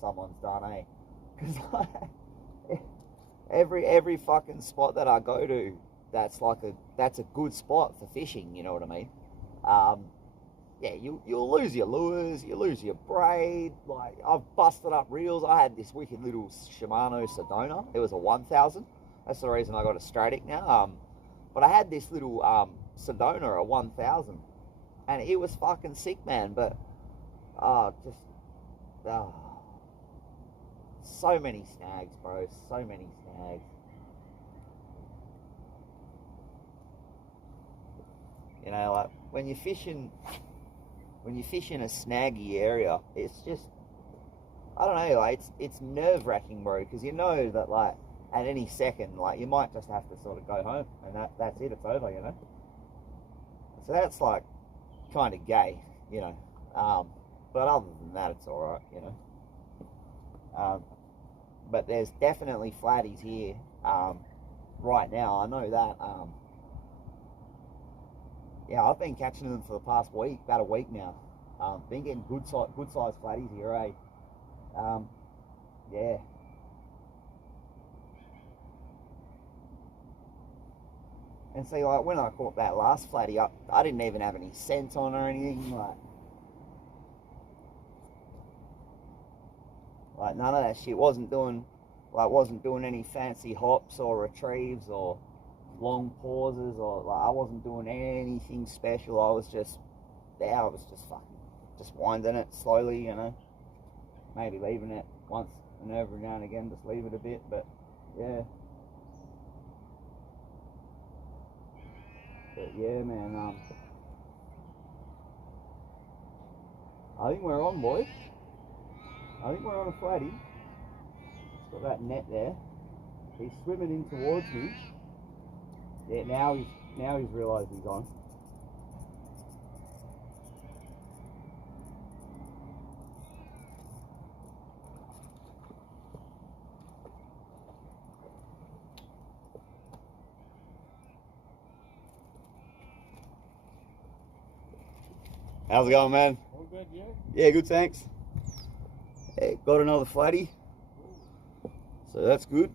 someone's done, eh? Because like, every fucking spot that I go to, that's a good spot for fishing. You know what I mean? Yeah, you'll lose your lures, you lose your braid. Like, I've busted up reels. I had this wicked little Shimano Sedona. It was a 1000. That's the reason I got a Stratic now. But I had this little Sedona, a 1000, and it was fucking sick, man. But so many snags, bro. So many snags. You know, like when you're fishing a snaggy area, it's just, I don't know, like it's nerve wracking, bro, because you know that like at any second, like you might just have to sort of go home, and that's it, it's over, you know. So that's like kind of gay, you know. But other than that, it's all right, you know. But there's definitely flatties here right now. I know that. Yeah, I've been catching them for the past week, about a week now. Been getting good size flatties here, eh? Yeah. And see, like when I caught that last flatty up, I didn't even have any scent on or anything. Like none of that shit. Wasn't doing any fancy hops or retrieves or long pauses, or like I wasn't doing anything special. I was just winding it slowly, you know, maybe leaving it once and every now and again, just leave it a bit. But yeah, man, I think we're on, boys. I think we're on a flatty. It's got that net there. He's swimming in towards me. Yeah, now he's realised he's on. How's it going, man? All good, yeah? Yeah, good, thanks. Hey, got another flatty. So that's good.